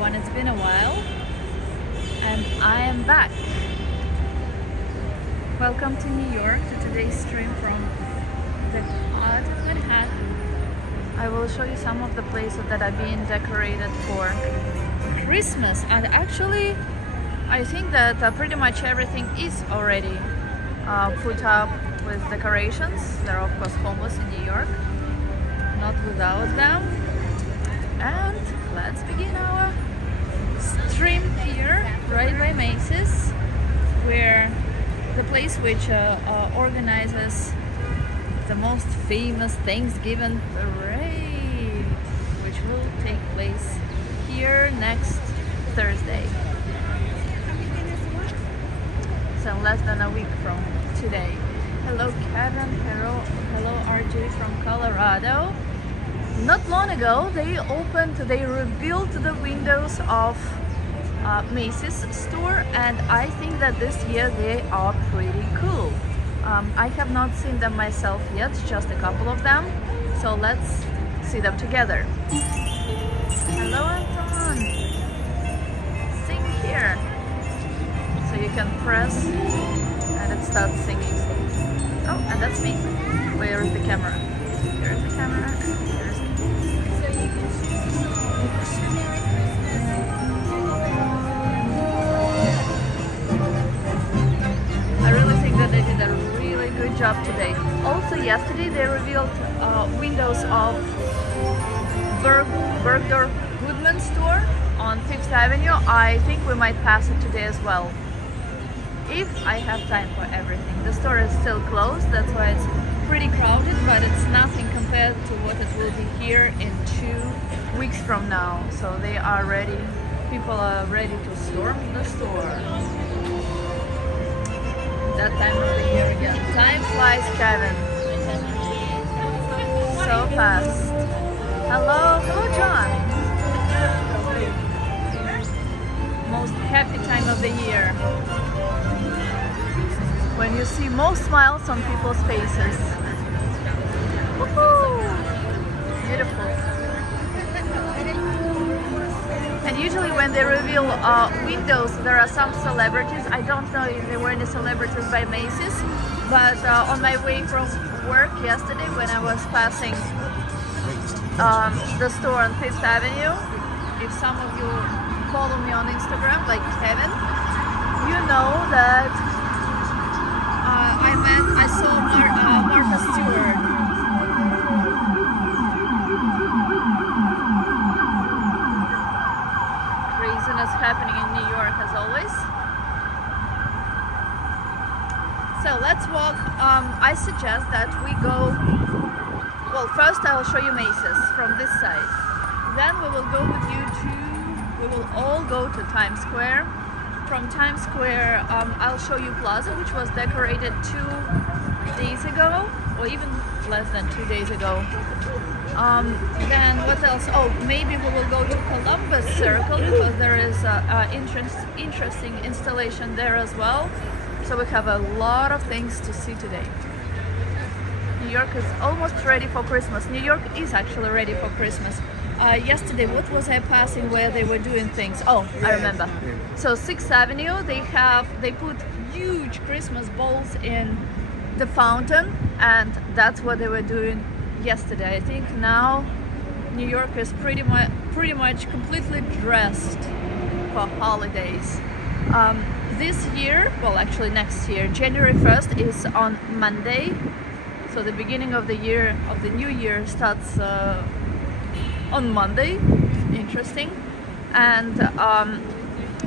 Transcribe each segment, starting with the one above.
everyone, it's been a while and I am back. Welcome to New York, to today's stream from the heart of Manhattan. I will show you some of the places that are being decorated for Christmas, and actually I think that pretty much everything is already put up with decorations. There are of course homeless in New York, not without them. And let's begin our stream here, right by Macy's, where the place which organizes the most famous Thanksgiving parade, which will take place here next Thursday. So less than a week from today. Hello Kevin, hello RJ from Colorado. Not long ago they revealed the windows of Macy's store, and I think that this year they are pretty cool. I have not seen them myself yet, just a couple of them, so let's see them together. Hello Anton! Sing here! So you can press and it starts singing. Oh, and that's me. Where is the camera? Here's the camera. Here's me. So you can choose a song. Wish you Merry Christmas. I really think that they did a really good job today. Also yesterday they revealed windows of Bergdorf Goodman store on 5th Avenue. I think we might pass it today as well, if I have time for everything. The store is still closed, that's why it's pretty crowded, but it's nothing compared to what it will be here in 2 weeks from now. So they are ready, people are ready to storm the store. That time of the year again. Time flies, Kevin. So fast. Hello, John. Most happy time of the year, when you see most smiles on people's faces. Woohoo! Beautiful. And usually when they reveal windows, there are some celebrities. I don't know if there were any celebrities by Macy's, but on my way from work yesterday, when I was passing the store on 5th Avenue, if some of you follow me on Instagram, like Kevin, you know that I saw Martha Stewart. Craziness happening in New York as always. So let's walk. I suggest that we go. Well, first I'll show you Macy's from this side. Then we will go with you to. We will all go to Times Square. From Times Square, I'll show you Plaza, which was decorated 2 days ago, or even less than 2 days ago. Then what else? Oh, maybe we will go to Columbus Circle, because there is an interesting installation there as well. So we have a lot of things to see today. New York is almost ready for Christmas. New York is actually ready for Christmas. Yesterday, what was I passing where they were doing things? Oh, I remember. So 6th Avenue, they put huge Christmas balls in the fountain, and that's what they were doing yesterday. I think now New York is pretty much completely dressed for holidays. This year, well actually next year, January 1st is on Monday. So the beginning of the year, of the new year, starts on Monday. Interesting. And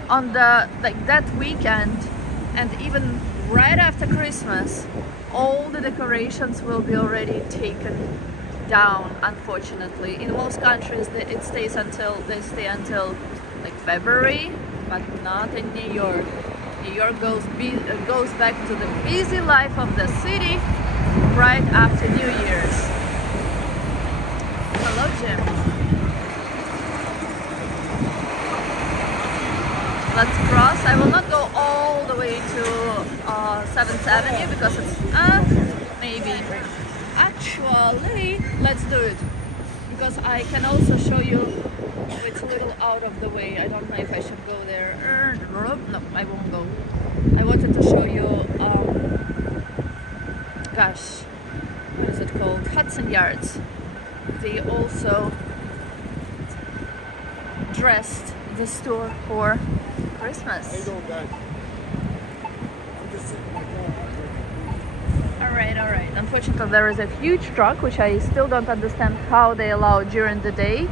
on that weekend, and even right after Christmas, all the decorations will be already taken down, unfortunately. In most countries they stay until like February, but not in New York. New York goes back to the busy life of the city right after New Year's. Hello, Jim. Let's cross. I will not go all the way to 7th Avenue because it's maybe. Actually, let's do it. Because because I can also show you. It's a little out of the way. I don't know if I should go there. No, I won't go. I wanted to show you. Gosh, what is it called? Hudson Yards. They also dressed the store for Christmas. How you doing, guys? I'm just sitting in my car. Alright. Unfortunately, there is a huge truck, which I still don't understand how they allow during the day.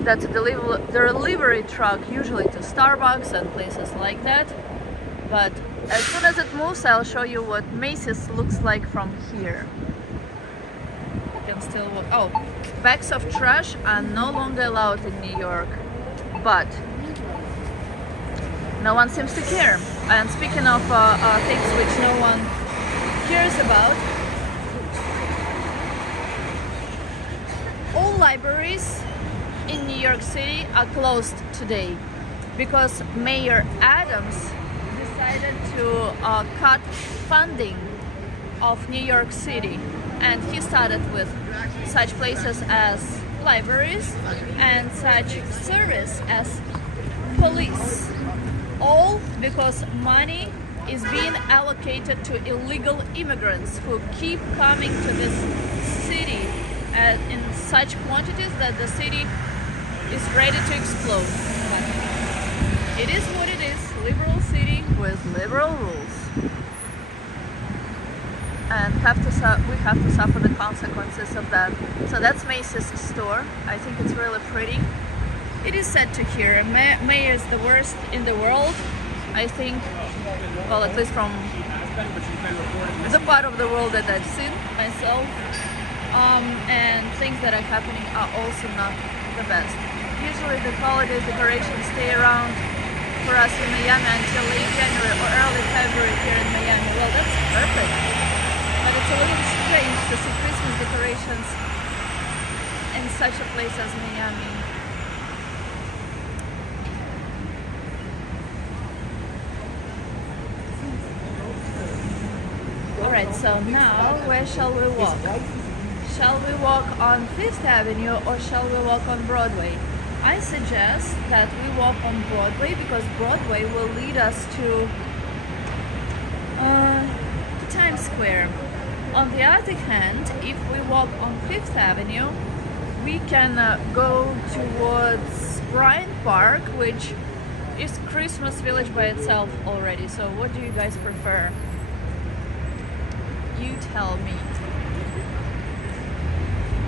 That's a delivery truck, usually to Starbucks and places like that. But as soon as it moves, I'll show you what Macy's looks like from here. You can still walk. Oh, bags of trash are no longer allowed in New York, but no one seems to care. And speaking of things which no one cares about, all libraries in New York City are closed today because Mayor Adams decided to cut funding of New York City, and he started with such places as libraries and such service as police, all because money is being allocated to illegal immigrants who keep coming to this city in such quantities that the city is ready to explode. But it is what it is, liberal city with liberal rules. And we have to suffer the consequences of that. So that's Macy's store. I think it's really pretty. It is said to here, May is the worst in the world. I think, well, at least from the part of the world that I've seen myself. And things that are happening are also not the best. Usually the holiday decorations stay around for us in Miami until late January or early February here in Miami. Well, that's perfect. But it's a little strange to see Christmas decorations in such a place as Miami. Alright, so now where shall we walk? Shall we walk on Fifth Avenue or shall we walk on Broadway? I suggest that we walk on Broadway because Broadway will lead us to Times Square. On the other hand, if we walk on Fifth Avenue, we can go towards Bryant Park, which is Christmas Village by itself already. So what do you guys prefer? You tell me.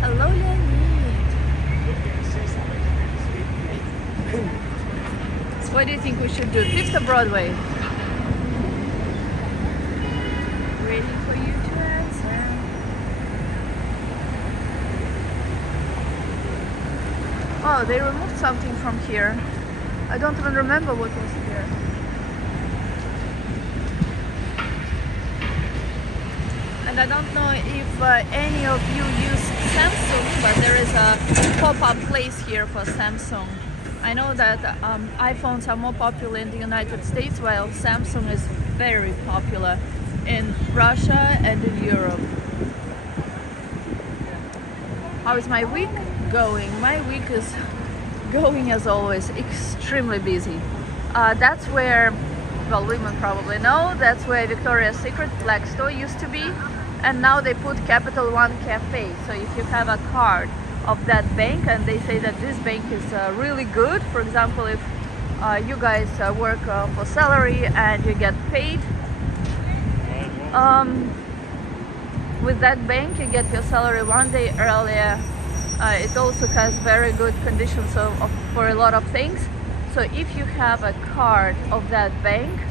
Hello, Leonid. So what do you think we should do? Fifth or Broadway? Waiting for you to answer. Oh, they removed something from here. I don't even remember what was here. And I don't know if any of you use Samsung, but there is a pop-up place here for Samsung. I know that iPhones are more popular in the United States, while Samsung is very popular in Russia and in Europe. How is my week going? My week is going, as always, extremely busy. That's where, well, women probably know, that's where Victoria's Secret Black Store used to be. And now they put Capital One Cafe. So if you have a card of that bank and they say that this bank is really good, for example, if you guys work for salary and you get paid with that bank, you get your salary one day earlier. It also has very good conditions for a lot of things. So if you have a card of that bank,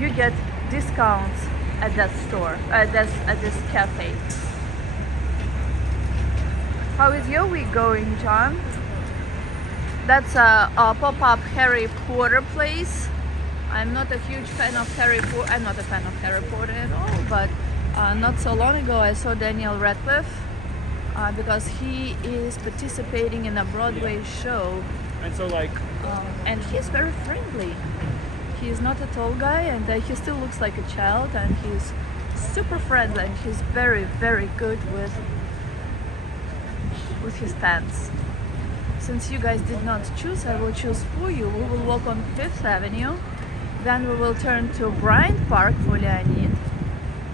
you get discounts at that store, at this cafe. How is your week going, John? That's a pop-up Harry Potter place. I'm not a huge fan of Harry Potter. I'm not a fan of Harry Potter at all, but not so long ago I saw Daniel Radcliffe because he is participating in a Broadway show. And so, like, and he's very friendly. He's not a tall guy, and he still looks like a child, and he's super friendly, and he's very, very good with his pants. since you guys did not choose, I will choose for you. We will walk on 5th Avenue, then we will turn to Bryant Park for Leonid,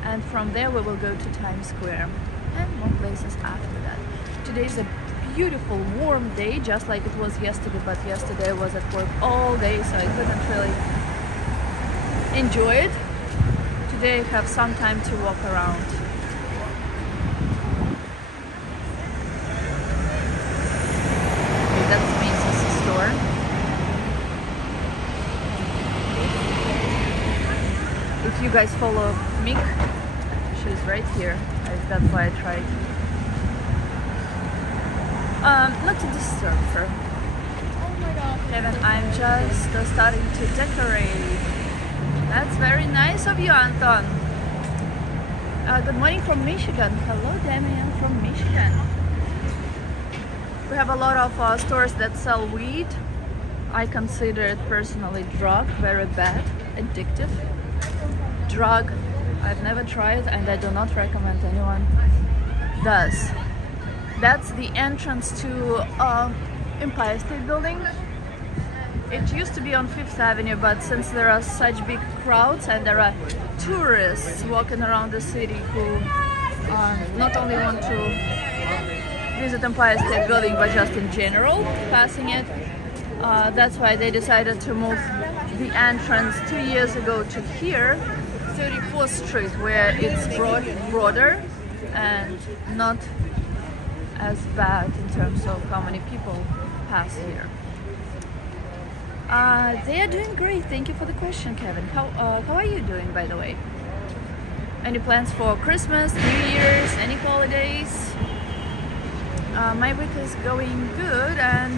and from there we will go to Times Square and more places after that. Today is a beautiful warm day, just like it was yesterday, but yesterday I was at work all day, so I couldn't really enjoy it. Today I have some time to walk around. Okay, that's Macy's store. If you guys follow Mick, she's right here. That's why I tried not to disturb her. Oh my god. Kevin, I'm just starting to decorate. That's very nice of you, Anton. Good morning from Michigan. Hello, Damian from Michigan. We have a lot of stores that sell weed. I consider it personally drug, very bad, addictive. Drug, I've never tried and I do not recommend anyone does. That's the entrance to Empire State Building. It used to be on 5th Avenue, but since there are such big crowds and there are tourists walking around the city who not only want to visit Empire State Building but just in general passing it, that's why they decided to move the entrance 2 years ago to here, 34th Street, where it's broader and not as bad in terms of how many people pass here. They are doing great. Thank you for the question, Kevin. How are you doing, by the way? Any plans for Christmas, New Year's, any holidays? My week is going good and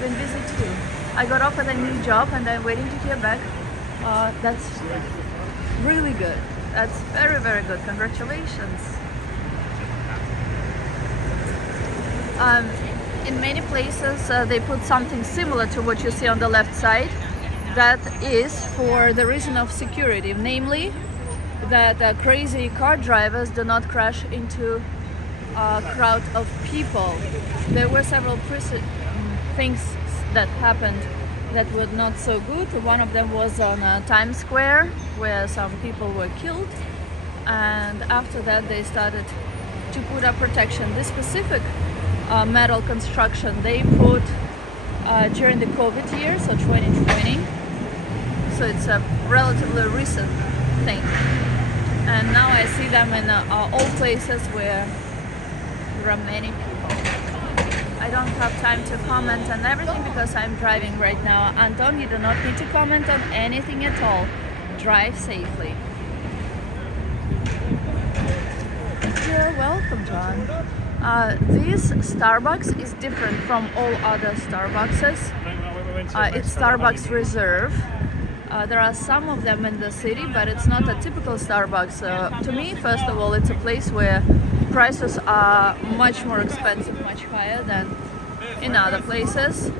been busy too. I got offered a new job and I'm waiting to hear back. That's really good. That's very, very good. Congratulations. In many places they put something similar to what you see on the left side. That is for the reason of security, namely that crazy car drivers do not crash into a crowd of people. There were several things that happened that were not so good. One of them was on Times Square, where some people were killed, and after that they started to put up protection. This specific metal construction they put during the COVID year, so 2020. So it's a relatively recent thing. And now I see them in all places where there are many people. I don't have time to comment on everything because I'm driving right now. Anton, you do not need to comment on anything at all. Drive safely. You're welcome, John. This Starbucks is different from all other Starbuckses. It's Starbucks Reserve. There are some of them in the city, but it's not a typical Starbucks. To me, first of all, it's a place where prices are much more expensive, much higher than in other places.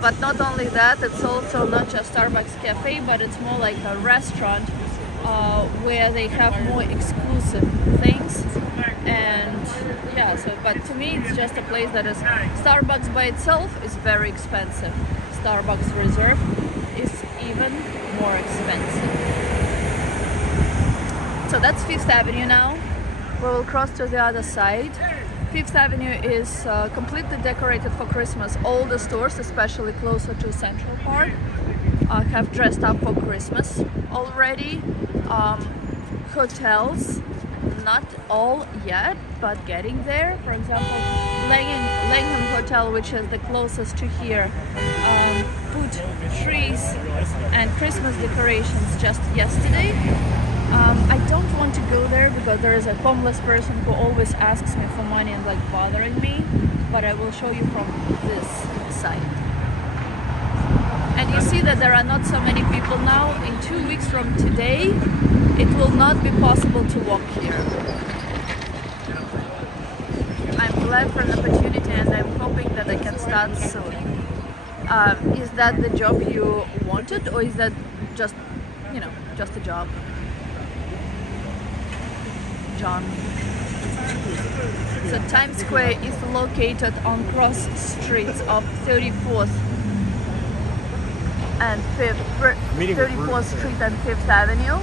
But not only that, it's also not just Starbucks cafe, but it's more like a restaurant where they have more exclusive things. And yeah, but to me it's just a place that is Starbucks by itself is very expensive. Starbucks Reserve is even more expensive. So that's 5th Avenue now. We will cross to the other side. 5th Avenue is completely decorated for Christmas. All the stores, especially closer to Central Park, have dressed up for Christmas already. Hotels, not all yet, but getting there. For example, Langham Hotel, which is the closest to here, put trees and Christmas decorations just yesterday. I don't want to go there because there is a homeless person who always asks me for money and like bothering me, but I will show you from this side. And you see that there are not so many people now. In 2 weeks from today, it will not be possible to walk here. I'm glad for the opportunity and I'm hoping that I can start soon. Is that the job you wanted, or is that just, just a job? John. So Times Square is located on cross streets of 34th and 34th Street and 5th Avenue.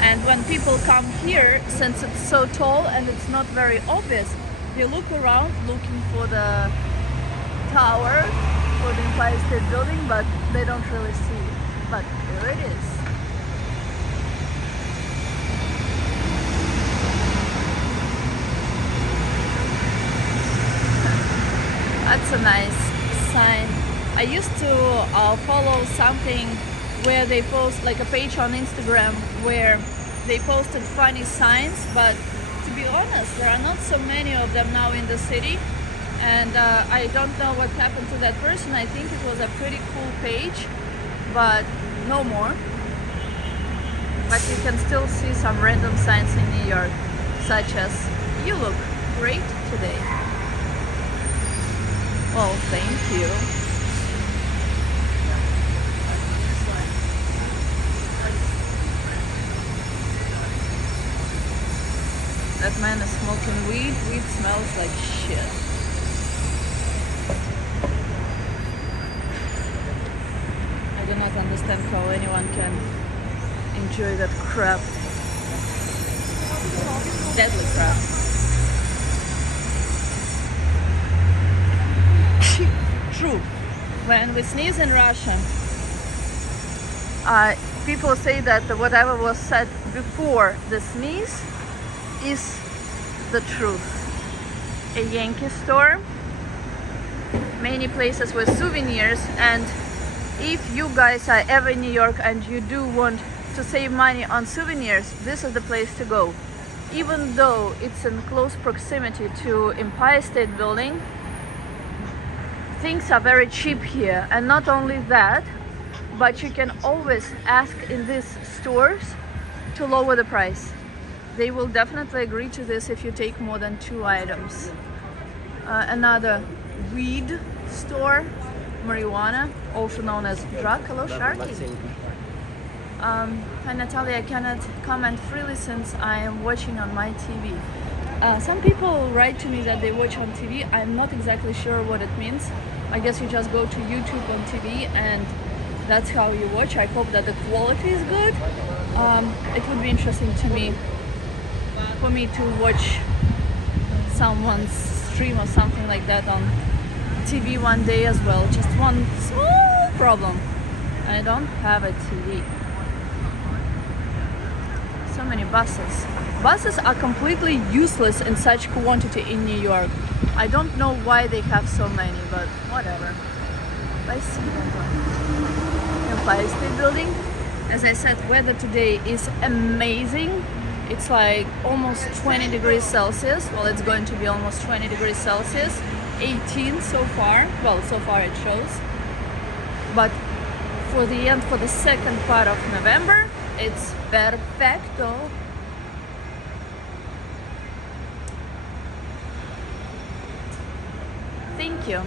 And when people come here, since it's so tall and it's not very obvious, they look around looking for the tower, for the Empire State Building, but they don't really see it. But there it is. That's a nice sign. I used to follow something where they post, like a page on Instagram where they posted funny signs, but to be honest, there are not so many of them now in the city, and I don't know what happened to that person. I think it was a pretty cool page, but no more. But you can still see some random signs in New York, such as "You look great today." Well, thank you. That man is smoking weed. Weed smells like shit. I do not understand how anyone can enjoy that crap. Deadly crap. True. When we sneeze in Russia, people say that whatever was said before the sneeze is the truth. A Yankee store, many places with souvenirs, and if you guys are ever in New York and you do want to save money on souvenirs, this is the place to go. Even though it's in close proximity to Empire State Building, things are very cheap here. And not only that, but you can always ask in these stores to lower the price. They will definitely agree to this if you take more than 2 items. Another weed store, marijuana, also known as drug. Hello, Sharky. Hi Natalia, I cannot comment freely since I am watching on my TV. Some people write to me that they watch on TV. I'm not exactly sure what it means. I guess you just go to YouTube on TV and that's how you watch. I hope that the quality is good. It would be interesting to me for me to watch someone's stream or something like that on TV one day as well. Just one small problem: I don't have a TV. So many buses. Buses are completely useless in such quantity in New York. I don't know why they have so many, but whatever. I see them. Empire State Building. As I said, weather today is amazing. It's like almost 20 degrees Celsius. Well, it's going to be almost 20 degrees Celsius. 18 so far. Well, so far it shows. But for the second part of November, it's perfecto. Thank you.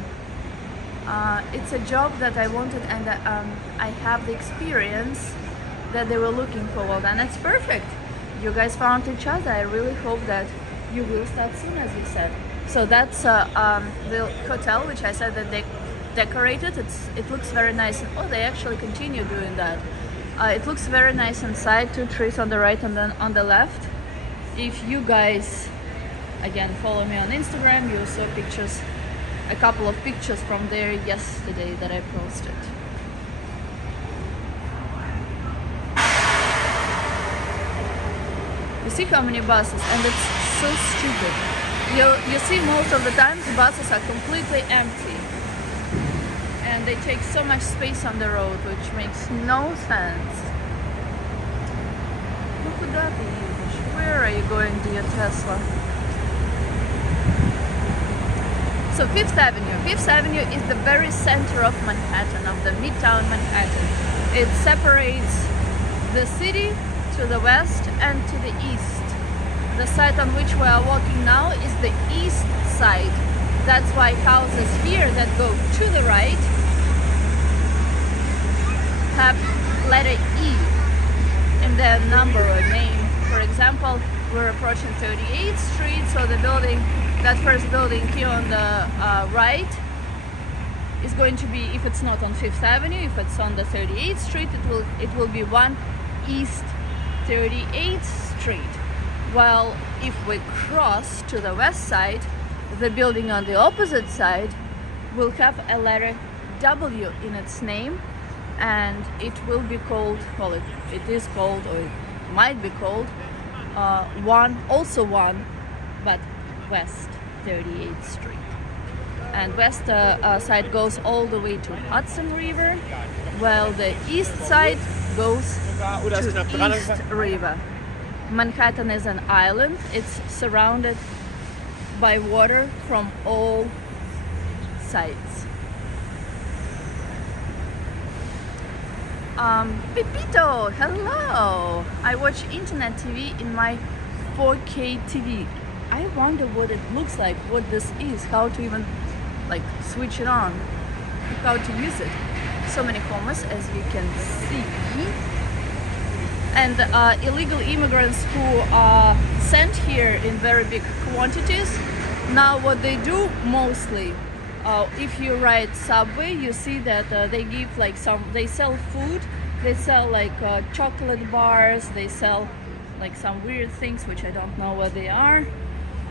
It's a job that I wanted, and I have the experience that they were looking for. Well, then it's perfect. You guys found each other. I really hope that you will start soon, as you said. So that's the hotel, which I said that they decorated. It looks very nice. Oh, they actually continue doing that. It looks very nice inside. 2 trees on the right and then on the left. If you guys, again, follow me on Instagram, you saw pictures, a couple of pictures from there yesterday that I posted. You see how many buses, and it's so stupid. You see most of the times buses are completely empty and they take so much space on the road, which makes no sense. Where are you going, dear Tesla? So Fifth Avenue. Fifth Avenue is the very center of Manhattan, of the Midtown Manhattan. It separates the city to the west and to the east. The side on which we are walking now is the east side. That's why houses here that go to the right have letter E in their number or name. For example, we're approaching 38th Street. So the building, that first building here on the right, is going to be, if it's not on Fifth Avenue, if it's on the 38th Street, it will be 1 East 38th Street. While if we cross to the west side, the building on the opposite side will have a letter W in its name, and it will be called, well, it is called, or it might be called, 1, but West 38th Street. And west side goes all the way to Hudson River, while the east side goes to East River. Manhattan is an island. It's surrounded by water from all sides. Pepito, hello! I watch internet TV in my 4K TV. I wonder what it looks like, what this is, how to even like switch it on, how to use it. So many homeless, as you can see, and illegal immigrants who are sent here in very big quantities. Now what they do mostly, if you ride subway, you see that they give like they sell food, they sell like chocolate bars, they sell like some weird things which I don't know what they are,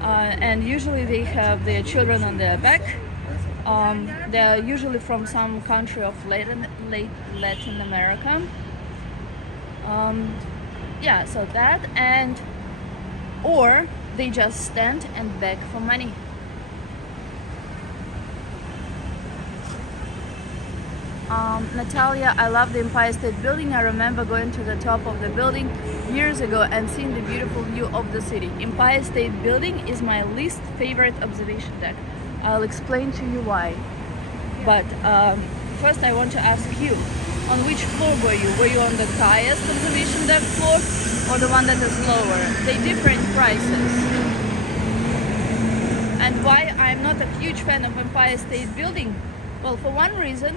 and usually they have their children on their back. They're usually from some country of Latin America. Yeah, so that, and or they just stand and beg for money. Natalia, I love the Empire State Building. I remember going to the top of the building years ago and seeing the beautiful view of the city. Empire State Building is my least favorite observation deck. I'll explain to you why. But first I want to ask you, on which floor were you? Were you on the highest observation deck floor or the one that is lower? They differ in prices. And why I'm not a huge fan of Empire State Building? Well, for one reason,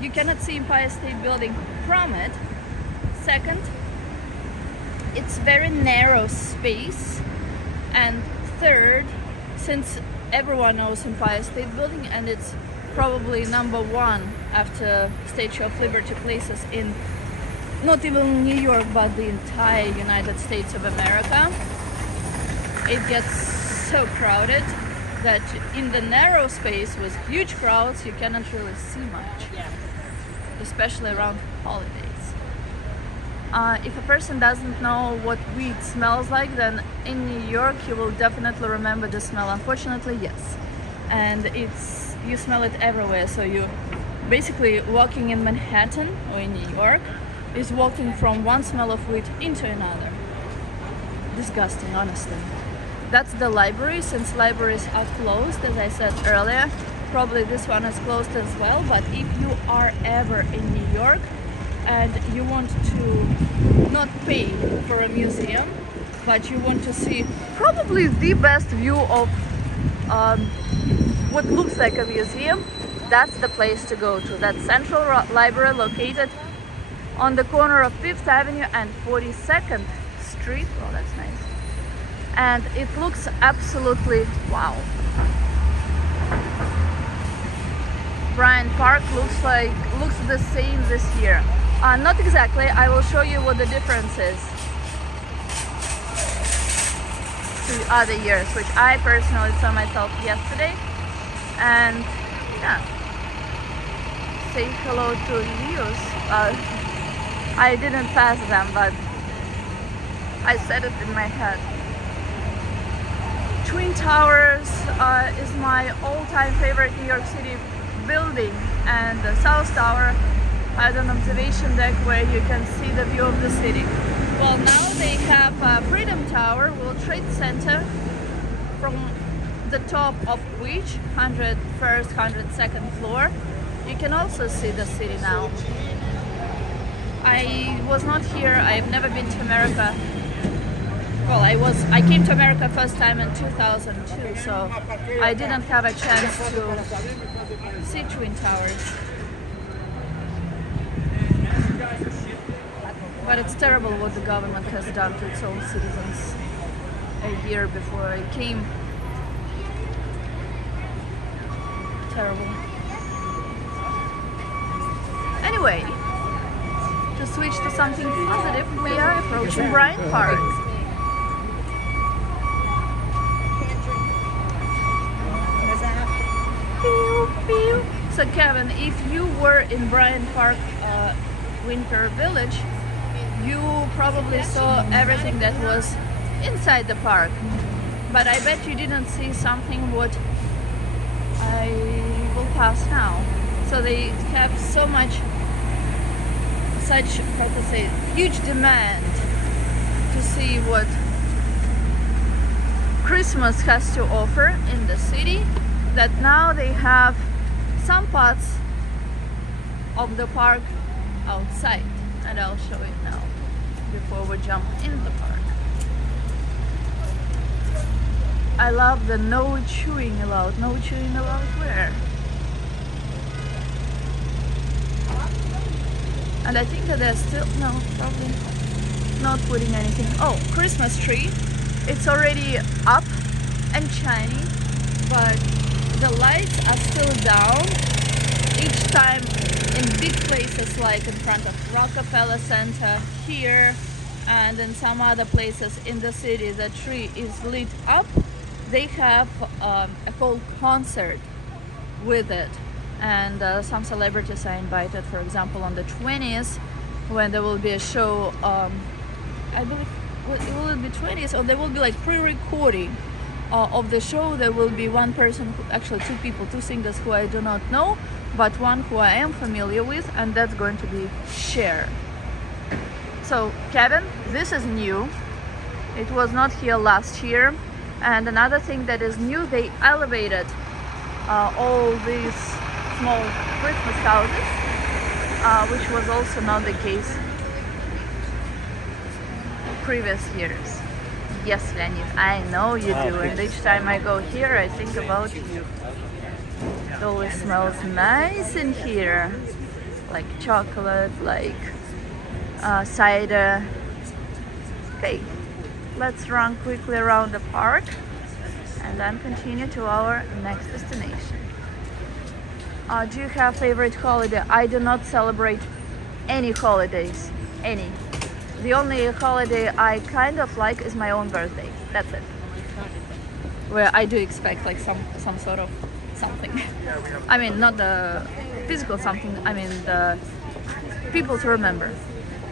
you cannot see Empire State Building from it. Second, it's very narrow space. And third, since everyone knows Empire State Building and it's probably number one after Statue of Liberty places in not even New York but the entire United States of America, it gets so crowded that in the narrow space with huge crowds you cannot really see much, especially around holidays. If a person doesn't know what weed smells like, then in New York you will definitely remember the smell. Unfortunately, yes. And you smell it everywhere. So you basically walking in Manhattan or in New York is walking from one smell of weed into another. Disgusting, honestly. That's the library. Since libraries are closed, as I said earlier, probably this one is closed as well. But if you are ever in New York and you want to not pay for a museum, but you want to see probably the best view of what looks like a museum, that's the place to go to. That Central Library located on the corner of 5th Avenue and 42nd Street. Oh, that's nice. And it looks absolutely wow. Bryant Park looks the same this year. Not exactly. I will show you what the difference is to other years, which I personally saw myself yesterday. And yeah, say hello to Leos. I didn't pass them, but I said it in my head. Twin Towers is my all-time favorite New York City building, and the South Tower has an observation deck where you can see the view of the city. Well, now they have Freedom Tower, World Trade Center, from the top of which, 101st, 102nd floor, you can also see the city now. I was not here, I've never been to America. Well, I came to America first time in 2002, so I didn't have a chance to see Twin Towers. But it's terrible what the government has done to its own citizens. a year before I came. Terrible. Anyway, to switch to something positive, we are approaching Bryant Park. Pew, pew. So Kevin, if you were in Bryant Park Winter Village, you probably saw everything that was inside the park. But I bet you didn't see something what I will pass now. So they have such, how to say, huge demand to see what Christmas has to offer in the city, that now they have some parts of the park outside, and I'll show it now before we jump in the park. I love the no chewing allowed. No chewing allowed where? And I think that they're still, no, probably not putting anything. Oh, Christmas tree. It's already up and shiny, but the lights are still down. Each time in big places like in front of Rockefeller Center here and in some other places in the city, the tree is lit up. They have a whole concert with it, and some celebrities are invited. For example, on the 20th, when there will be a show, I believe it will be 20th, or there will be like pre-recording of the show. There will be one person, actually two people, two singers who I do not know, but one who I am familiar with, and that's going to be Cher. So Kevin, this is new. It was not here last year. And another thing that is new, they elevated all these small Christmas houses, which was also not the case previous years. Yes, Leonid, I know you do, and each time I go here, I think about you. It always smells nice in here, like chocolate, like cider. Okay. Let's run quickly around the park and then continue to our next destination. Do you have favorite holiday? I do not celebrate any holidays, any. The only holiday I kind of like is my own birthday. That's it. Where I do expect like some sort of something. I mean, not the physical something, I mean the people to remember.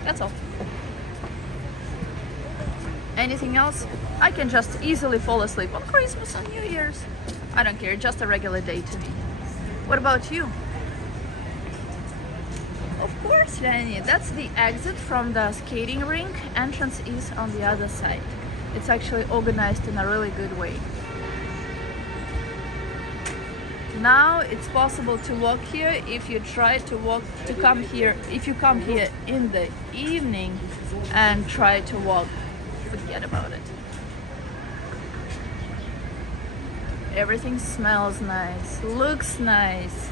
That's all. Anything else? I can just easily fall asleep on Christmas and New Year's. I don't care, just a regular day to me. What about you? Of course, Lenny, that's the exit from the skating rink. Entrance is on the other side. It's actually organized in a really good way. Now it's possible to walk here if you try to come here. If you come here in the evening and try to walk, forget about it. Everything smells nice, looks nice.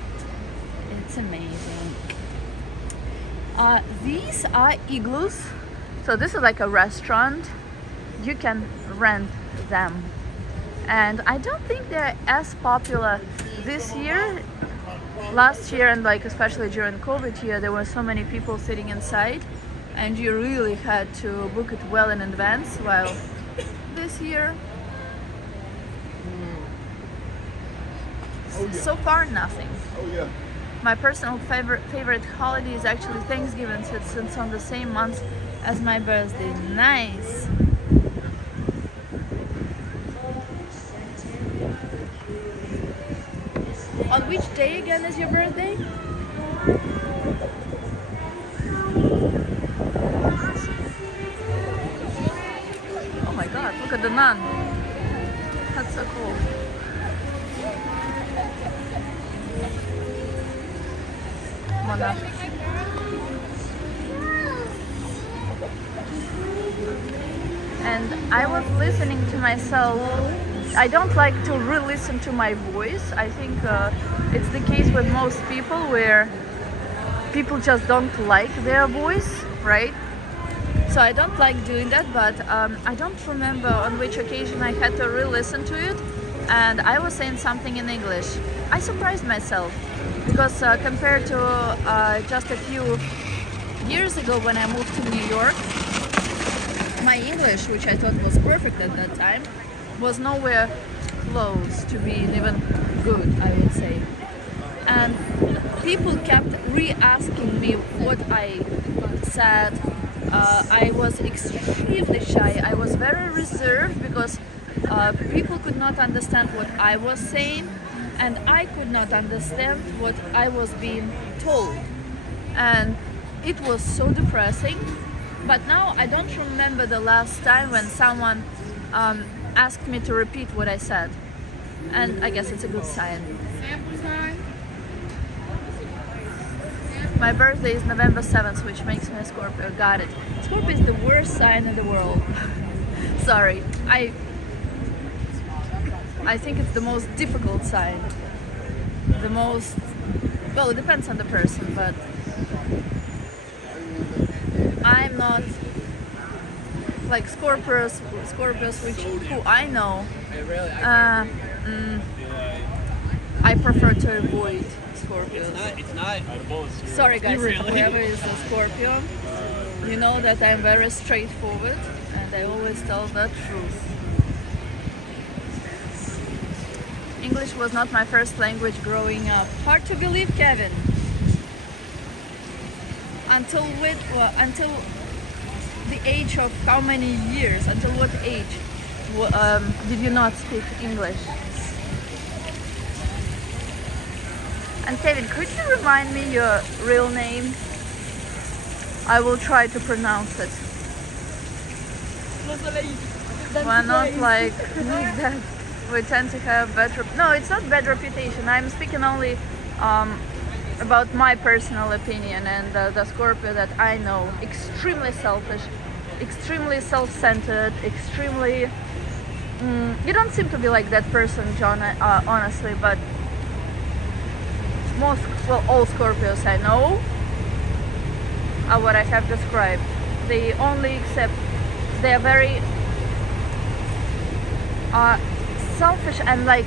It's amazing. These are igloos. So this is like a restaurant. You can rent them. And I don't think they're as popular this year. Last year, and like especially during COVID year, there were so many people sitting inside and you really had to book it well in advance. While this year, so far nothing. Oh yeah. My personal favorite holiday is actually Thanksgiving, since it's on the same month as my birthday. Nice. On which day again is your birthday? Oh my god, look at the nun. That's so cool. Monarch. And I was listening to myself. I don't like to re-listen to my voice. I think it's the case with most people where people just don't like their voice, right? So I don't like doing that, but I don't remember on which occasion I had to re-listen to it, and I was saying something in English. I surprised myself because compared to just a few years ago when I moved to New York, my English, which I thought was perfect at that time, was nowhere close to being even good, I would say. And people kept re-asking me what I said. I was extremely shy. I was very reserved because people could not understand what I was saying, and I could not understand what I was being told. And it was so depressing. But now I don't remember the last time when someone asked me to repeat what I said. And I guess it's a good sign. Sample time. My birthday is November 7th, which makes me a Scorpio. Got it. Scorpio is the worst sign in the world. Sorry. I think it's the most difficult sign. The most... Well, it depends on the person, but... I'm not... Like Scorpios which who I know, I prefer to avoid Scorpios. It's not. Sorry guys, whoever is a Scorpio, you know that I'm very straightforward and I always tell the truth. English was not my first language growing up. Hard to believe, Kevin. Until the age of how many years? Until what age did you not speak English? And Kevin, could you remind me your real name? I will try to pronounce it. We're not like me that we tend to have bad no, it's not bad reputation. I'm speaking only about my personal opinion, and the Scorpio that I know, extremely selfish, extremely self-centered, extremely... you don't seem to be like that person, John, honestly, but all Scorpios I know are what I have described. They only accept, they are very selfish and like,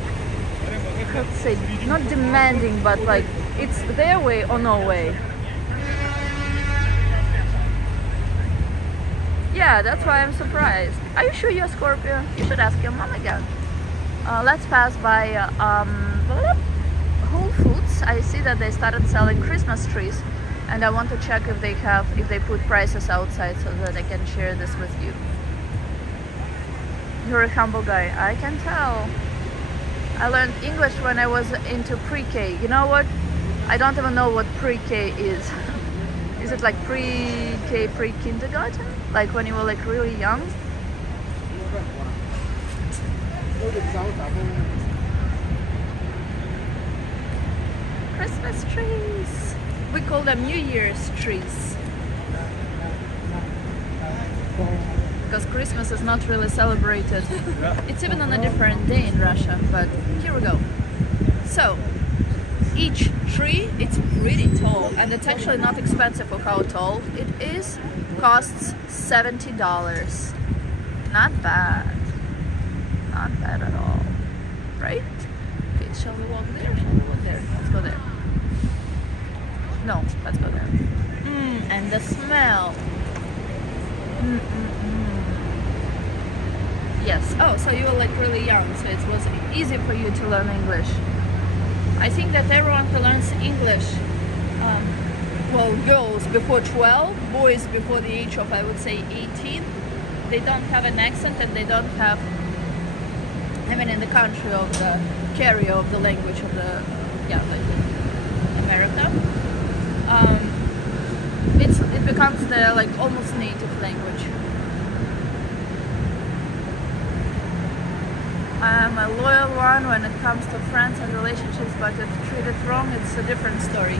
let's say, not demanding, but like, it's their way or no way. Yeah, that's why I'm surprised. Are you sure you're Scorpio? You should ask your mom again. Let's pass by Whole Foods. I see that they started selling Christmas trees, and I want to check if they put prices outside so that I can share this with you. You're a humble guy. I can tell. I learned English when I was into pre-K. You know what? I don't even know what pre-K is. Is it like pre-K, pre-kindergarten? Like when you were like really young? Christmas trees. We call them New Year's trees. Because Christmas is not really celebrated. It's even on a different day in Russia, but here we go. So, each tree, it's pretty tall, and it's actually not expensive for how tall it is. Costs $70. Not bad. Not bad at all. Right? Okay, shall we walk there? Shall we walk there? Let's go there. No, let's go there. And the smell. Yes. Oh, so you were like really young, so it was easy for you to learn English. I think that everyone who learns English, well, girls before 12, boys before the age of, I would say, 18, they don't have an accent and they don't have, I mean, in the country of the carrier of the language of the, yeah, like America, it becomes their like almost native language. I'm a loyal one when it comes to friends and relationships, but if treated wrong, it's a different story.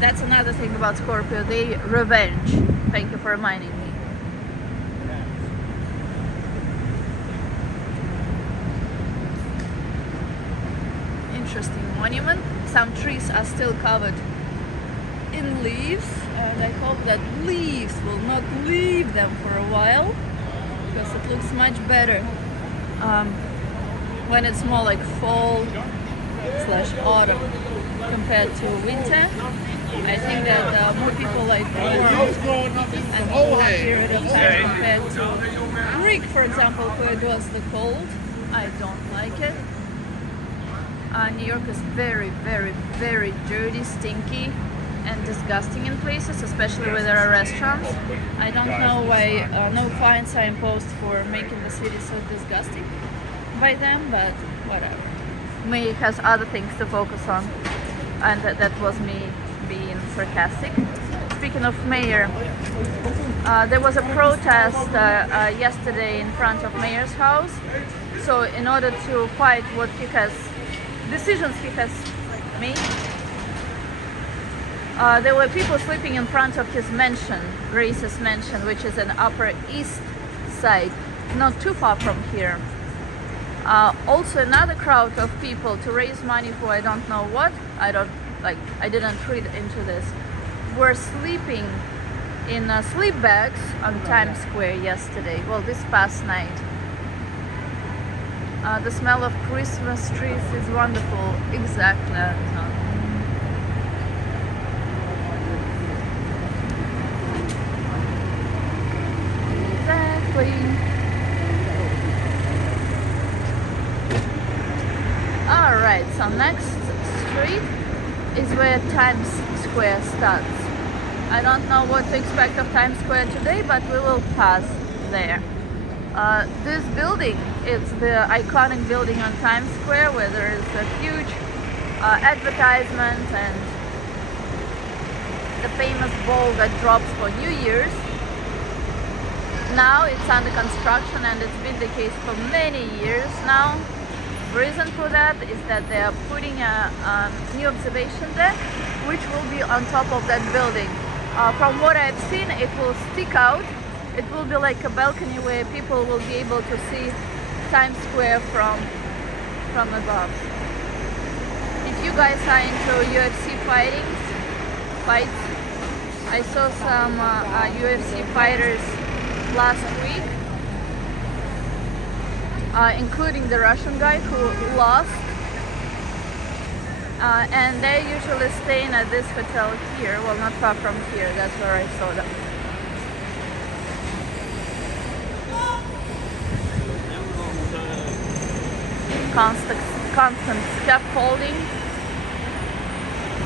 That's another thing about Scorpio, they revenge. Thank you for reminding me. Interesting monument. Some trees are still covered in leaves, and I hope that leaves will not leave them for a while, because it looks much better when it's more like fall / autumn compared to winter. I think that more people like the warm and cold period of time compared to Greek, for example, where it was the cold. I don't like it. New York is very, very, very dirty, stinky, and disgusting in places, especially where there are restaurants. I don't know why no fines are imposed for making the city so disgusting by them, but whatever. May has other things to focus on, and that was me being sarcastic. Speaking of mayor, there was a protest yesterday in front of mayor's house. So in order to fight what he has, decisions he has made, there were people sleeping in front of his mansion, Grace's mansion, which is an Upper East Side, not too far from here. Also another crowd of people to raise money for I don't know what, I didn't read into this, were sleeping in sleep bags on Times Square yesterday, well, this past night. The smell of Christmas trees is wonderful, exactly, Anton. Exactly. Alright, so next street is where Times Square starts. I don't know what to expect of Times Square today, but we will pass there. This building is the iconic building on Times Square where there is a huge advertisement and the famous ball that drops for New Year's. Now it's under construction and it's been the case for many years now. The reason for that is that they are putting a new observation deck which will be on top of that building. From what I've seen, it will stick out. It will be like a balcony where people will be able to see Times Square from above. If you guys are into UFC fights, I saw some UFC fighters last week, including the Russian guy who lost. And they're usually staying at this hotel here, well, not far from here, that's where I saw them. Constant scaffolding.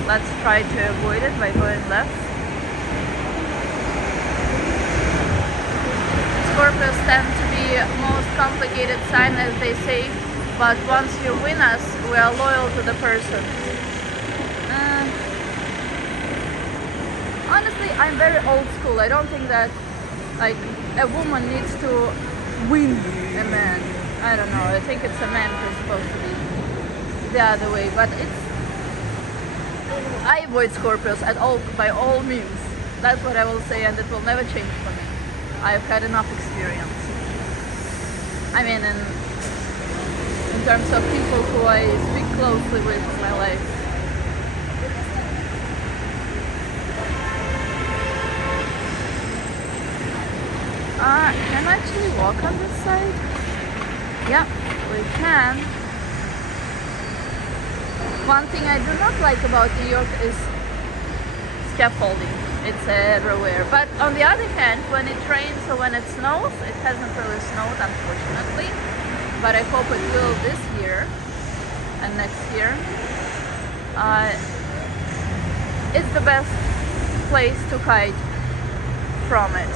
Let's try to avoid it by going left. Scorpios tend to be most complicated sign, as they say, but once you win us, we are loyal to the person. Honestly, I'm very old school. I don't think that like a woman needs to win a man. I don't know. I think it's a man who's supposed to be the other way. But I avoid Scorpios by all means. That's what I will say, and it will never change for me. I've had enough experience. I mean, in terms of people who I speak closely with in my life. Can I actually walk on this side? Yeah, we can. One thing I do not like about New York is scaffolding. It's everywhere. But on the other hand, when it rains or when it snows, it hasn't really snowed, unfortunately. But I hope it will this year and next year. It's the best place to hide from it.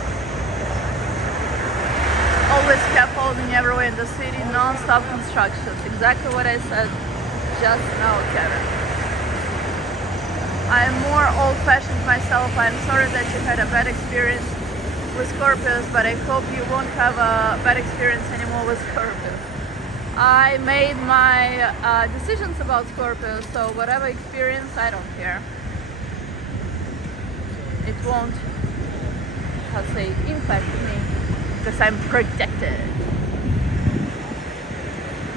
Always scaffolding everywhere in the city, non-stop construction. Exactly what I said just now, Karen. I'm more old-fashioned myself. I'm sorry that you had a bad experience with Scorpios, but I hope you won't have a bad experience anymore with Scorpios. I made my decisions about Scorpios, so whatever experience, I don't care. It won't, how to say, impact me, because I'm protected.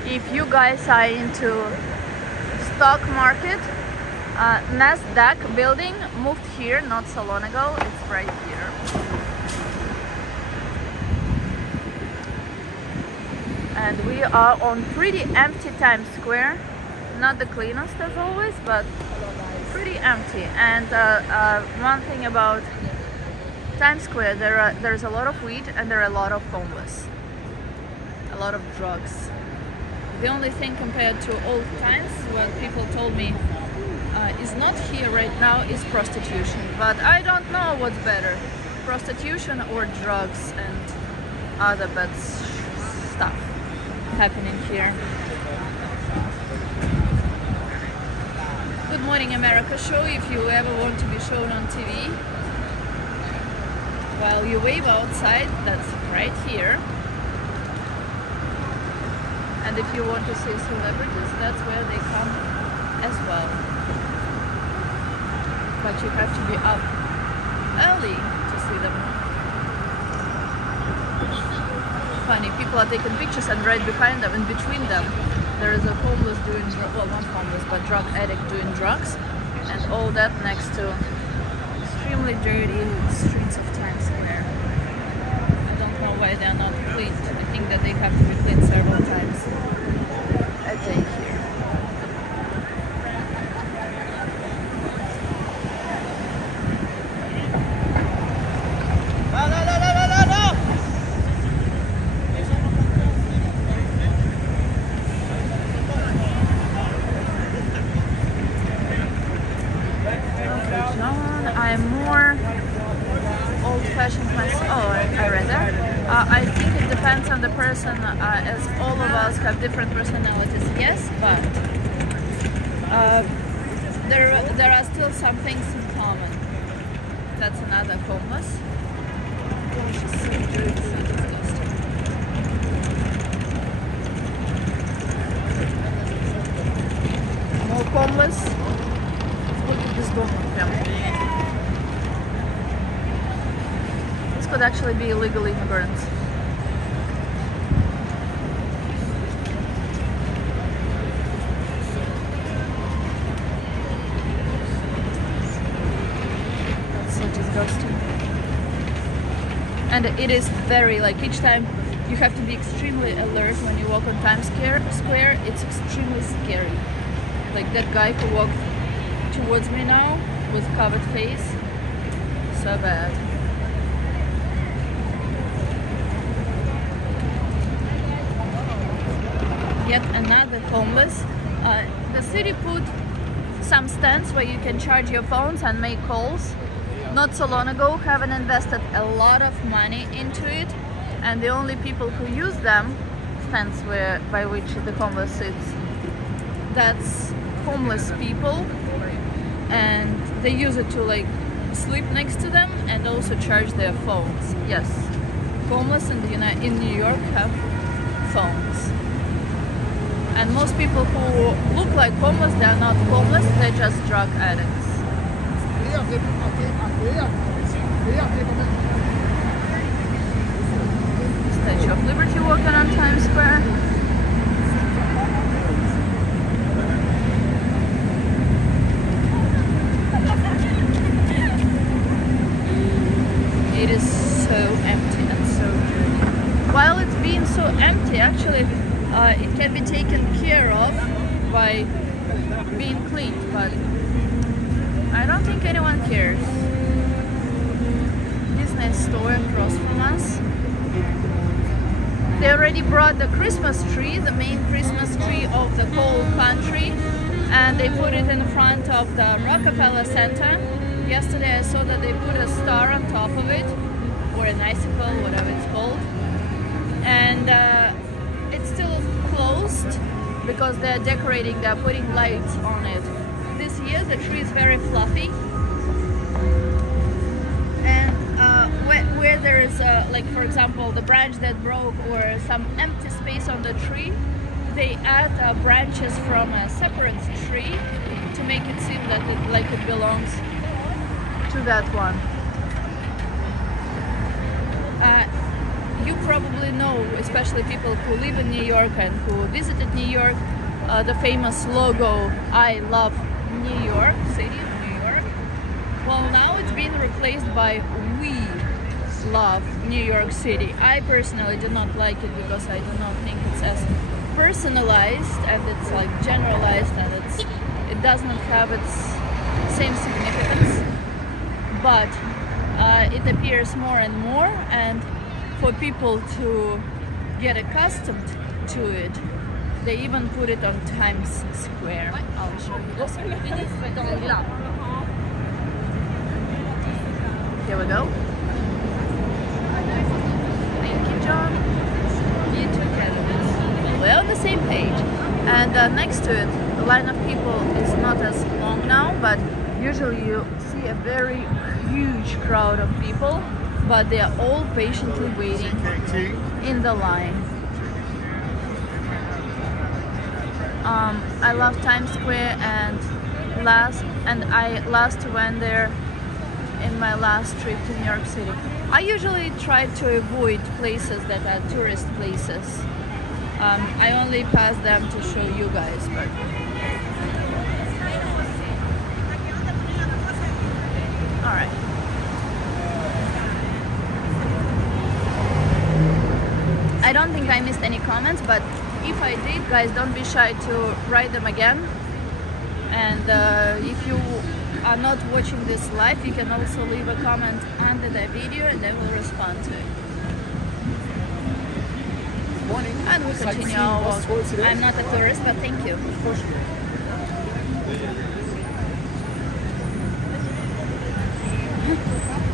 If you guys are into stock market, NASDAQ building moved here not so long ago. It's right here. And we are on pretty empty Times Square. Not the cleanest as always, but pretty empty. And one thing about Times Square, there's a lot of weed and there are a lot of homeless. A lot of drugs. The only thing compared to old times when people told me is not here right now is prostitution. But I don't know what's better, prostitution or drugs and other bad stuff happening here. Good Morning America show if you ever want to be shown on TV. While you wave outside, that's right here. And if you want to see celebrities, that's where they come as well. But you have to be up early to see them. Funny, people are taking pictures and right behind them, in between them, there is a homeless doing, well, not homeless, but drug addict doing drugs. And all that next to extremely dirty streets of Times Square. I don't know why they're not cleaned. I think that they have to be cleaned several times a day here. I'm more old-fashioned myself. Oh, I read that. I think it depends on the person, as all of us have different personalities. Yes, but there are still some things in common. That's another homeless. Gosh, it's so dirty, so disgusting. More homeless. Look at this dog family. This could actually be illegal immigrants. That's so disgusting. And it is very, like, each time you have to be extremely alert when you walk on Times Square. It's extremely scary. Like that guy who walked towards me now with covered face. So bad. Yet another homeless. The city put some stands where you can charge your phones and make calls. Not so long ago, haven't invested a lot of money into it, and the only people who use them, stands by which the homeless sits, that's homeless people, and they use it to like sleep next to them and also charge their phones. Yes, homeless in New York have phones. And most people who look like homeless, they are not homeless, they're just drug addicts. Statue of Liberty walking on Times Square. It is so empty and so dirty. While it's being so empty, actually, it can be taken care of by being cleaned, but I don't think anyone cares. Disney store across from us. They already brought the Christmas tree, the main Christmas tree of the whole country, and they put it in front of the Rockefeller Center. Yesterday I saw that they put a star on top of it, or an icicle, whatever it's called. And it's still closed because they're decorating, they're putting lights on it. This year the tree is very fluffy. And where there is, like for example, the branch that broke or some empty space on the tree, they add branches from a separate tree to make it seem that it belongs to that one. You probably know, especially people who live in New York and who visited New York, the famous logo, I love New York City, New York. Well, now it's been replaced by We Love New York City. I personally do not like it because I do not think it's as personalized and it's like generalized and it does not have its same significance. But it appears more and more, and for people to get accustomed to it, they even put it on Times Square. I'll show you this. Here we go. Thank you, John. You took care of it. We're on the same page. And next to it, the line of people is not as long now, but usually you see a very huge crowd of people, but they are all patiently waiting in the line. I love Times Square, and I last went there in my last trip to New York City. I usually try to avoid places that are tourist places. I only pass them to show you guys, but all right. I don't think I missed any comments, but if I did, guys, don't be shy to write them again. And if you are not watching this live, you can also leave a comment under the video and I will respond to it. Morning. And we'll continue our walk. I'm not a tourist, but thank you. Of course you are.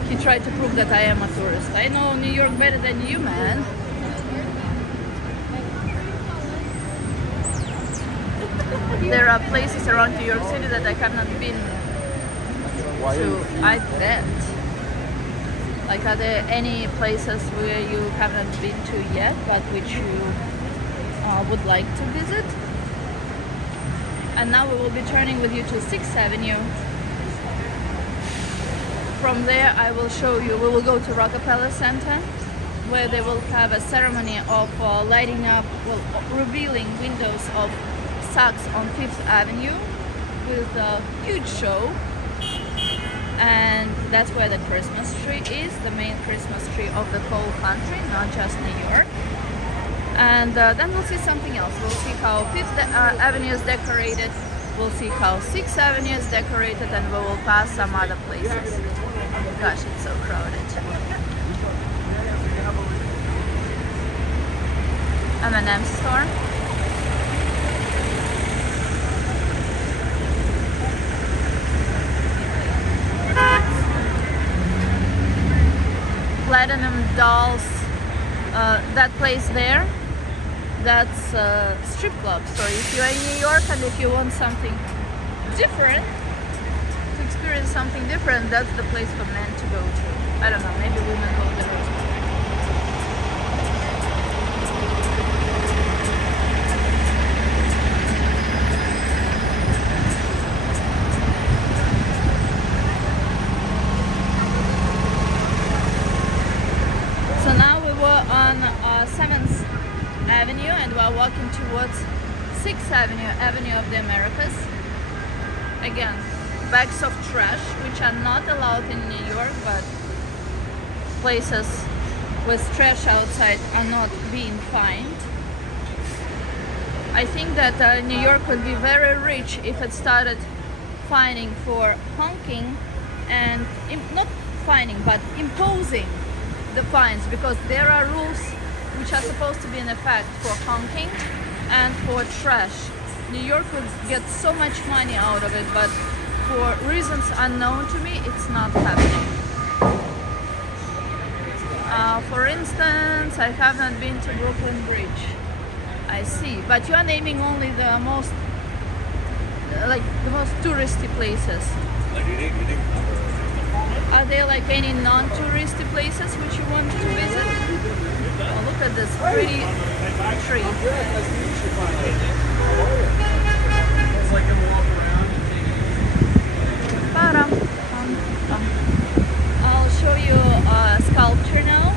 He tried to prove that I am a tourist. I know New York better than you, man. There are places around New York City that I have not been to. I bet. Like, are there any places where you haven't been to yet, but which you would like to visit? And now we will be turning with you to 6th Avenue. From there, I will show you, we will go to Rockefeller Center, where they will have a ceremony of lighting up, well, revealing windows of Saks on 5th Avenue with a huge show. And that's where the Christmas tree is, the main Christmas tree of the whole country, not just New York. And then we'll see something else. We'll see how 5th Avenue is decorated, we'll see how 6th Avenue is decorated, and we will pass some other places. Gosh, it's so crowded. M&M store. Platinum Dolls, that place there, that's a strip club. So if you're in New York and if you want something different, to experience something different, that's the place for men to go to. I don't know, maybe women go there as well. So now we were on 7th Avenue and we are walking towards 6th Avenue, Avenue of the Americas. Again, bags of trash, which are not allowed in New York, but places with trash outside are not being fined. I think that New York would be very rich if it started fining for honking, and not fining, but imposing the fines, because there are rules which are supposed to be in effect for honking and for trash. New York would get so much money out of it, but for reasons unknown to me, it's not happening. For instance, I have not been to Brooklyn Bridge. I see, but you are naming only the most, the most touristy places. Are there like any non-touristy places which you want to visit? Oh, look at this pretty tree. I'll show you a sculpture now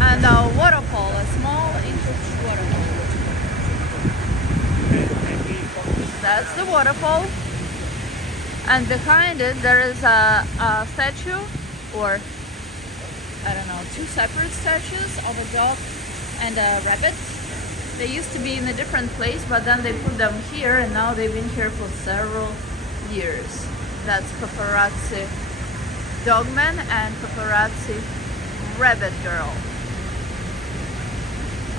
and a waterfall, a small inch waterfall. That's the waterfall. And behind it there is a statue, or I don't know, two separate statues of a dog and a rabbit. They used to be in a different place, but then they put them here, and now they've been here for several years. That's Paparazzi Dogman and Paparazzi Rabbit Girl.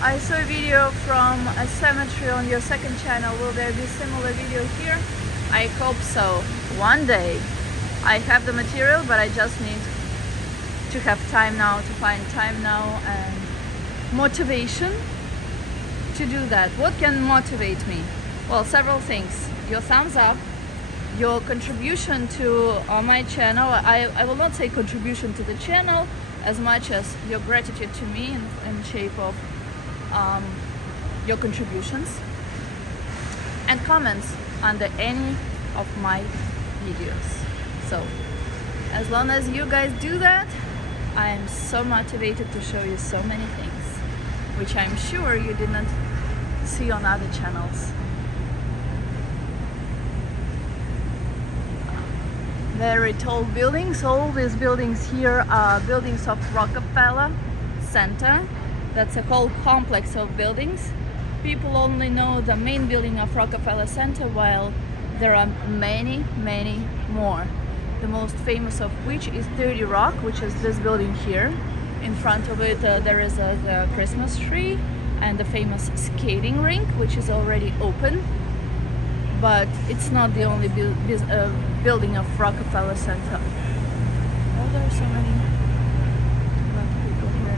I saw a video from a cemetery on your second channel. Will there be similar video here? I hope so. One day. I have the material, but I just need to have time now, to find time now and motivation to do that. What can motivate me? Well, several things. Your thumbs up, your contribution to my channel. I will not say contribution to the channel as much as your gratitude to me in shape of your contributions, and comments under any of my videos. So as long as you guys do that, I am so motivated to show you so many things which I'm sure you did not see on other channels. Very tall buildings. All these buildings here are buildings of Rockefeller Center. That's a whole complex of buildings. People only know the main building of Rockefeller Center, while there are many, many more. The most famous of which is 30 Rock, which is this building here. In front of it there is the Christmas tree and the famous skating rink, which is already open. But it's not the only building of Rockefeller Center. Oh, there are so many people here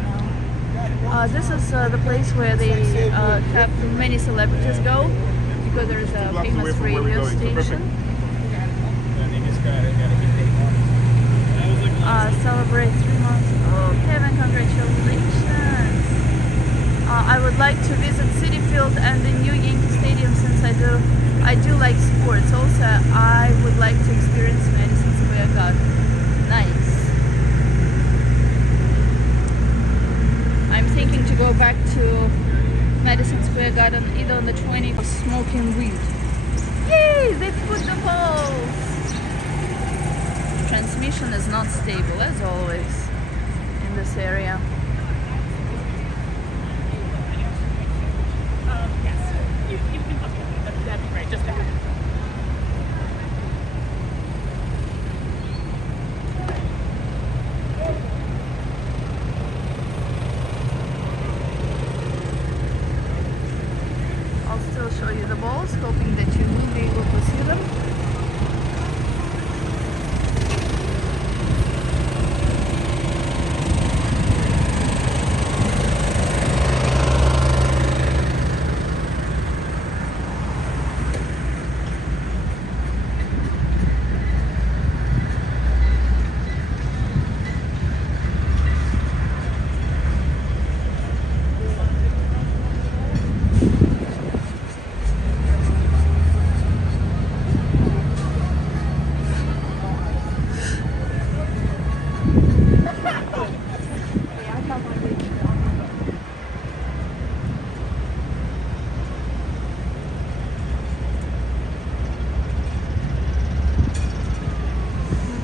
now. This is the place where they have many celebrities go, because there is a famous radio station. Celebrate 3 months. Oh, Kevin, congratulations. I would like to visit Citi Field and the new Yankee Stadium, since I do like sports. Also, I would like to experience Madison Square Garden. Nice. I'm thinking to go back to Madison Square Garden either on the 20th or smoking weed. Yay! They put the poles! Transmission is not stable, as always, in this area. Yes, you can book it. That'd be great. Just a I'll still show you the balls, hoping that you will be able to see them.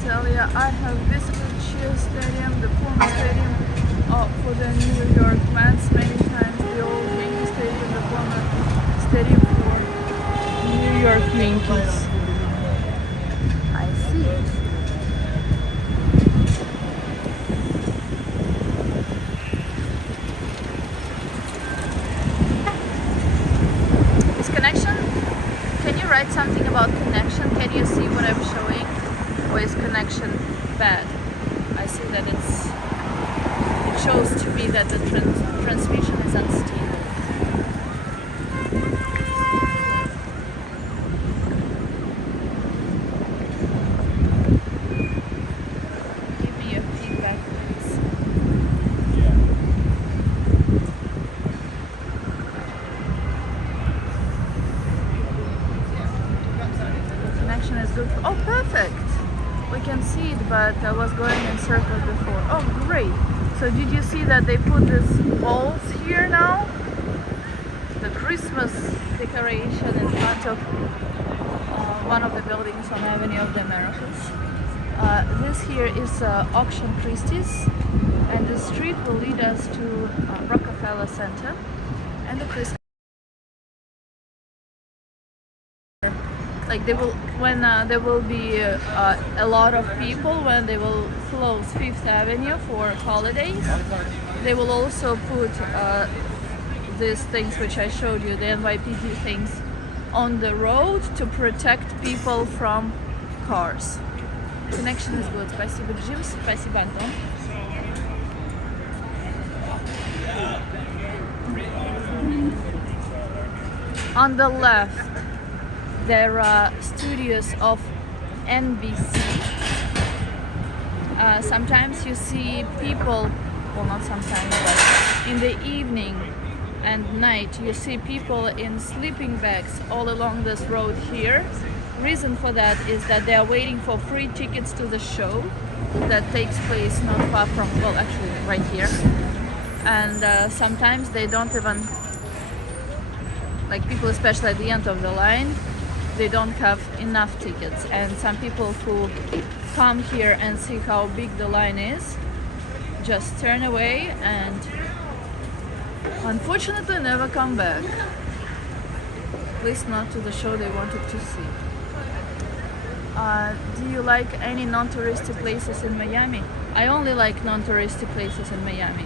Natalia, I have visited Shea Stadium, the former stadium for the New York Mets many times, the old Yankee Stadium, the former stadium for New York Yankees. I see. Is connection? Can you write something about connection? Can you see what I'm showing? Or is connection bad? I see that it shows to me that the transmission is unstable. Give me your feedback, please. Connection is good. Oh, perfect. We can see it, but I was going in circles before. Oh, great. So did you see that they put these balls here now? The Christmas decoration in front of one of the buildings on Avenue of the Americas. This here is Auction Christie's, and the street will lead us to Rockefeller Center and the Christmas. Like they will, when there will be a lot of people, when they will close Fifth Avenue for holidays, they will also put these things which I showed you, the NYPD things, on the road to protect people from cars. Connection is good. Спасибо, Джим. Спасибо, Антон. On the left, there are studios of NBC. Sometimes you see people, well, not sometimes, but in the evening and night, you see people in sleeping bags all along this road here. Reason for that is that they are waiting for free tickets to the show that takes place not far from, well, actually right here. And sometimes they don't even, like people especially at the end of the line, they don't have enough tickets. And some people who come here and see how big the line is just turn away and unfortunately never come back. At least not to the show they wanted to see. Do you like any non-touristy places in Miami? I only like non-touristy places in Miami.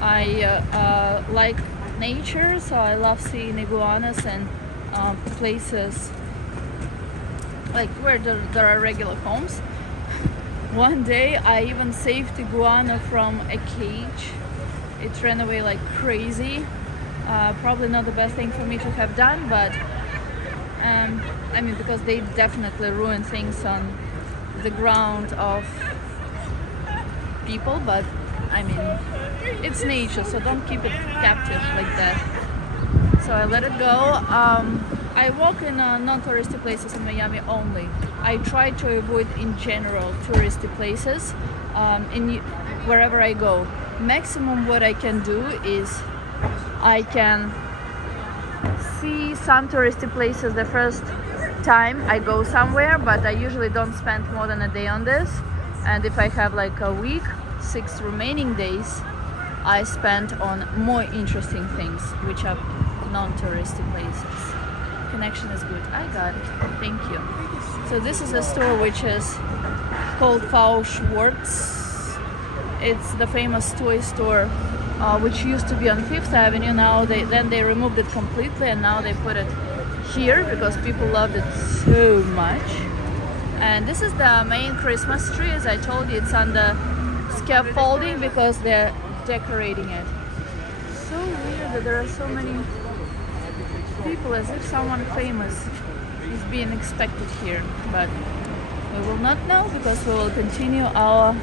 I like nature, so I love seeing iguanas and places like where there are regular homes. One day I even saved iguana from a cage. It ran away like crazy. Probably not the best thing for me to have done, but I mean, because they definitely ruin things on the ground of people, but I mean, it's nature, so don't keep it captive like that. So I let it go. I walk in non-touristy places in Miami only. I try to avoid in general touristy places wherever I go. Maximum what I can do is I can see some touristy places the first time I go somewhere, but I usually don't spend more than a day on this. And if I have like a week, 6 remaining days, I spend on more interesting things, which are non-touristy places. Connection is good. I got it. Thank you. So this is a store which is called Frau Schwartz. It's the famous toy store which used to be on Fifth Avenue. Now they removed it completely, and now they put it here because people loved it so much. And this is the main Christmas tree. As I told you, it's under scaffolding because they're decorating it. So weird that there are so many people, as if someone famous is being expected here, but we will not know because we will continue our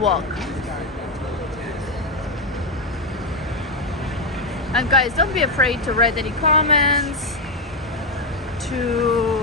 walk. And guys, don't be afraid to write any comments, to